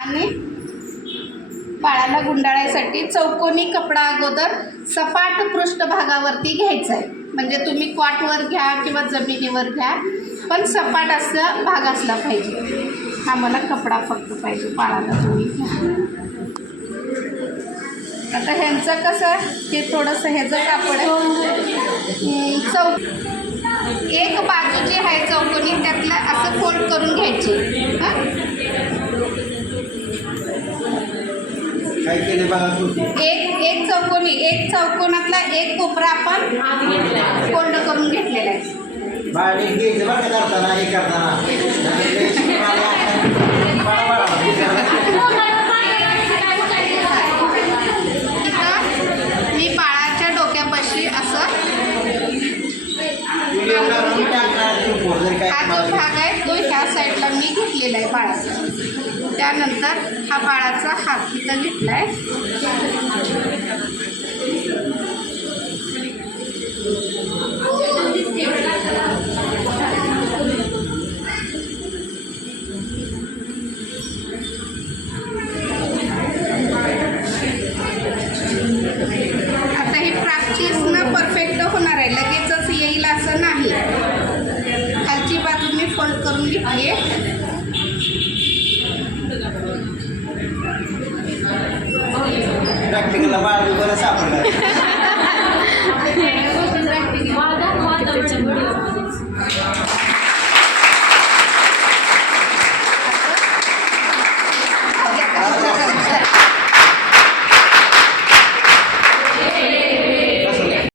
आणि बाळाला गुंडाळायसाठी चौकोनी कपडा अगोदर सपाट पृष्ठभागावरती घ्यायचा आहे. म्हणजे तुम्ही क्वाटवर घ्या किंवा जमिनीवर घ्या पण सपाट असा भाग असला पाहिजे. हा मला कपडा फक्त पाहिजे बाळाला तुम्ही घ्या. आता ह्यांचं कसं हे थोडंसं ह्याचं कापड चौक चौ एक बाजू जी आहे चौकोनी त्यातलं असं फोल्ड करून घ्यायची. एक एक चौकोनी एक चौकोनातला एक कोपरा आपण फोल्ड करून घेतलेला आहे. मी बाळाच्या डोक्यापाशी असं हा जो भाग आहे तो ह्या साईडला मी घेतलेला आहे बाळाचा. त्यानंतर हा बाळाचा हात इथं घेतला आहे आता ही प्रॅक्टिस ना परफेक्ट होणार आहे. लगेचच येईल असं नाही. खालची बाजू मी फोल्ड करून घेतली आहे practical about it.